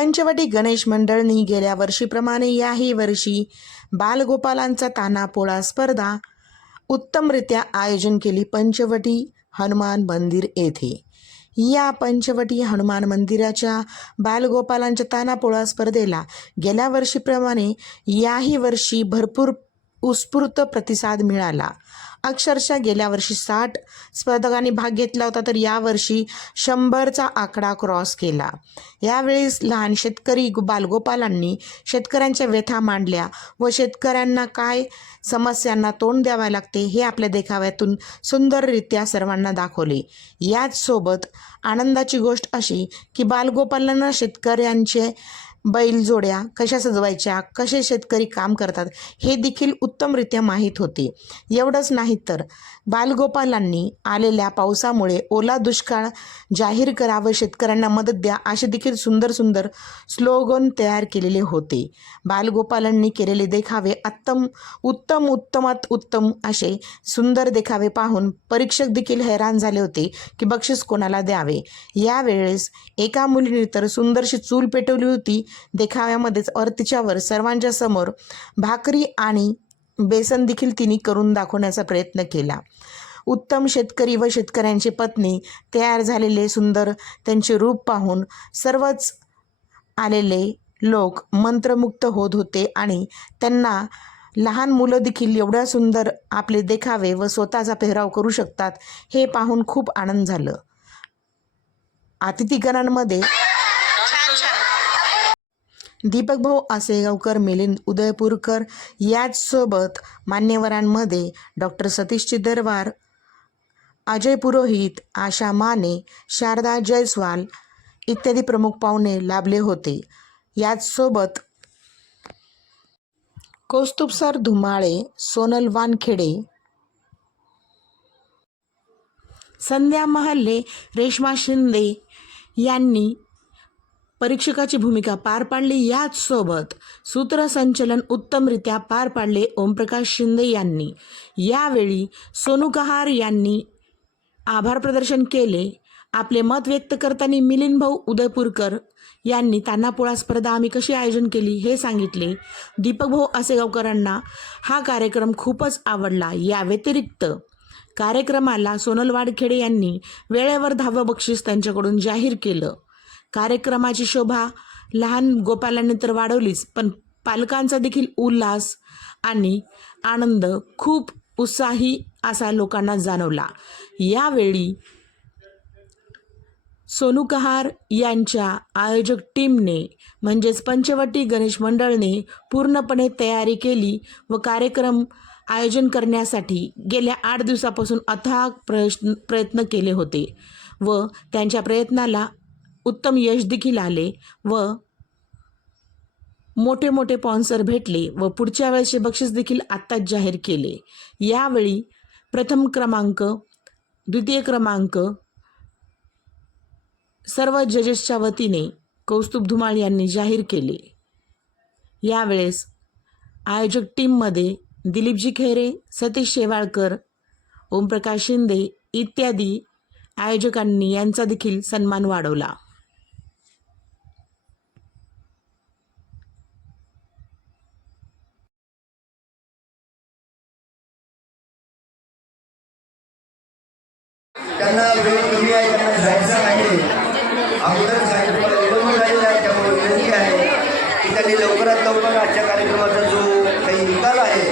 पंचवटी गणेश मंडळनी गेल्या वर्षीप्रमाणे याही वर्षी बालगोपालांचा तानापोळा स्पर्धा उत्तमरित्या आयोजन केली पंचवटी हनुमान मंदिर येथे. या पंचवटी हनुमान मंदिराच्या बालगोपालांच्या तानापोळा स्पर्धेला गेल्या वर्षीप्रमाणे याही वर्षी भरपूर उत्स्फूर्त प्रतिसाद मिळाला. अक्षरशः गेल्या वर्षी साठ स्पर्धकांनी भाग घेतला होता तर यावर्षी शंभरचा आकडा क्रॉस केला. यावेळेस लहान शेतकरी बालगोपालांनी शेतकऱ्यांच्या व्यथा मांडल्या व शेतकऱ्यांना काय समस्यांना तोंड द्यावे लागते हे आपल्या देखाव्यातून सुंदररित्या सर्वांना दाखवले. याचसोबत आनंदाची गोष्ट अशी की बालगोपालांना शेतकऱ्यांचे बैलजोड्या कशा सजवायच्या कसे शेतकरी काम करतात हे देखील उत्तमरित्या माहीत होते. एवढंच नाही तर बालगोपालांनी आलेल्या पावसामुळे ओला दुष्काळ जाहीर करावं शेतकऱ्यांना मदत द्या असे देखील सुंदर सुंदर स्लोगन तयार केलेले होते. बालगोपालांनी केलेले देखावे अत्तम उत्तम उत्तमात उत्तम असे सुंदर देखावे पाहून परीक्षक देखील हैराण झाले होते की बक्षीस कोणाला द्यावे. यावेळेस एका मुलीने तर सुंदरशी चूल पेटवली होती देखाव्यामध्येच और तिच्यावर सर्वांच्या समोर भाकरी आणि बेसन देखील तिने करून दाखवण्याचा प्रयत्न केला. उत्तम शेतकरी व शेतकऱ्यांची पत्नी तयार झालेले सुंदर त्यांचे रूप पाहून सर्वच आलेले लोक मंत्रमुग्ध होत होते आणि त्यांना लहान मुलं देखील एवढ्या सुंदर आपले देखावे व स्वतःचा पेहराव करू शकतात हे पाहून खूप आनंद झालं. अतिथीगणांमध्ये दीपक भाऊ आसेगावकर मिलिंद उदयपूरकर याचसोबत मान्यवरांमध्ये डॉक्टर सतीश चिदरवार अजय पुरोहित आशा माने शारदा जयस्वाल इत्यादी प्रमुख पाहुणे लाभले होते. याचसोबत कौस्तुभसर धुमाळे सोनल वानखेडे संध्या महल्ले रेश्मा शिंदे यांनी परीक्षकाची भूमिका पार पाडली याचसोबत सूत्रसंचलन उत्तमरित्या पार पाडले ओमप्रकाश शिंदे यांनी. यावेळी सोनू कहार यांनी आभार प्रदर्शन केले. आपले मत व्यक्त करताना मिलिंद भाऊ उदयपूरकर यांनी तान्हापोळा स्पर्धा आम्ही कशी आयोजन केली हे सांगितले. दीपक भाऊ आसेगावकरांना हा कार्यक्रम खूपच आवडला. या व्यतिरिक्त कार्यक्रमाला सोनल वाडखेडे यांनी वेळेवर धाव बक्षीस त्यांच्याकडून जाहीर केलं. कार्यक्रमाची शोभा लहान गोपालांनी तर वाढवलीच पण पालकांचा देखील उल्हास आणि आनंद खूप उत्साही असा लोकांना जाणवला. यावेळी सोनू कहार यांच्या आयोजक टीमने म्हणजेच पंचवटी गणेश मंडळने पूर्णपणे तयारी केली व कार्यक्रम आयोजन करण्यासाठी गेल्या आठ दिवसापासून अथाग प्रयत्न प्रयत्न केले होते व त्यांच्या प्रयत्नाला उत्तम यश देखील आले व मोठे मोठे स्पॉन्सर भेटले व पुढच्या वेळेसचे बक्षीस देखील आत्ताच जाहीर केले. यावेळी प्रथम क्रमांक द्वितीय क्रमांक सर्व जजेसच्या वतीने कौस्तुभ धुमाळ यांनी जाहीर केले. यावेळेस आयोजक टीममध्ये दिलीपजी खेरे सतीश शेवाळकर ओमप्रकाश शिंदे इत्यादी आयोजकांनी यांचा देखील सन्मान वाढवला. त्यांना वेळ कमी आहे त्यांना जायचं आहे अगोदर जायचं विलंब झालेला आहे त्यामुळे विनंती आहे. की त्यांनी लवकरात लवकर आजच्या कार्यक्रमाचा जो काही निकाल आहे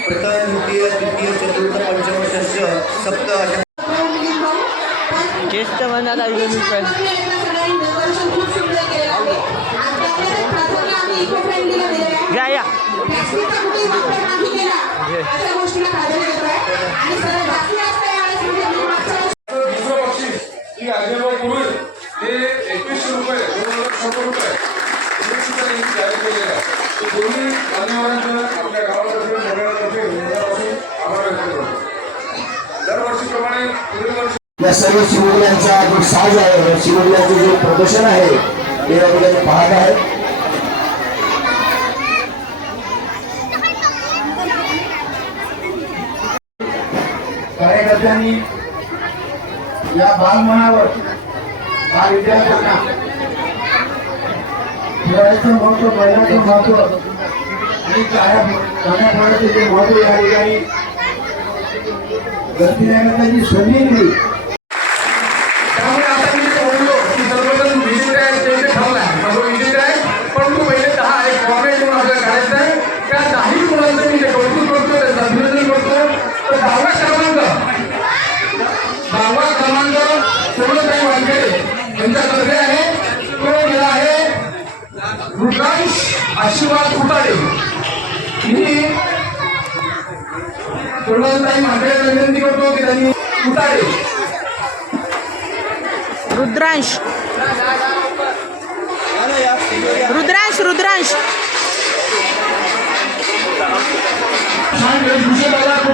प्रथम द्वितीय तृतीय चतुर्थ पंचम षष्ठ सप्त अशा ज्येष्ठ मनात आले मी पण या. या. या सर्व शिवगुल्यांचा जो साज आहे शिवगुल्यांचं जे प्रदर्शन आहे ते आपल्याला पाहत आहे कार्यकर्त्यांनी या बालमनावर बाल विद्यार्थ्यांना खेळायचं महत्त्व पहिल्याचं महत्त्व आणि काळ्या जे महत्त्व या ठिकाणी गर्दी नाही गती दिली. मी कौतुक करतो अभिनंदन करतो तर दहावा क्रमांक. दहावा क्रमांक यांच्यातर्फे आहे. तो गेला आहे रुद्रांश आशीर्वाद फुटाडे. मी Rudransh. Rudransh Rudransh. Sen geçmişe kadar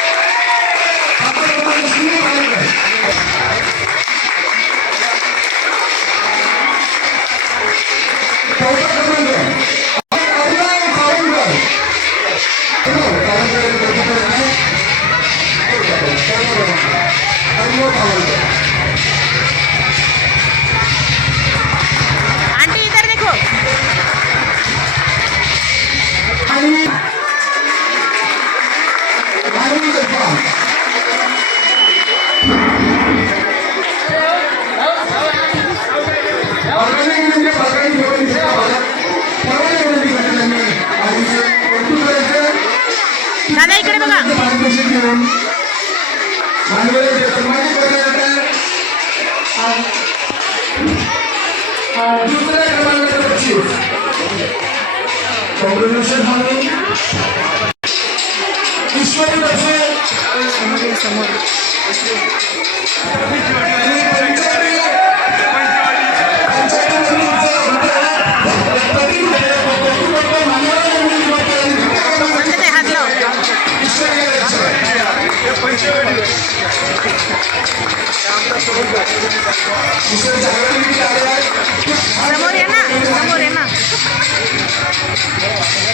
Congratulations, honey. Ishwari Basu. Ishwari Basu.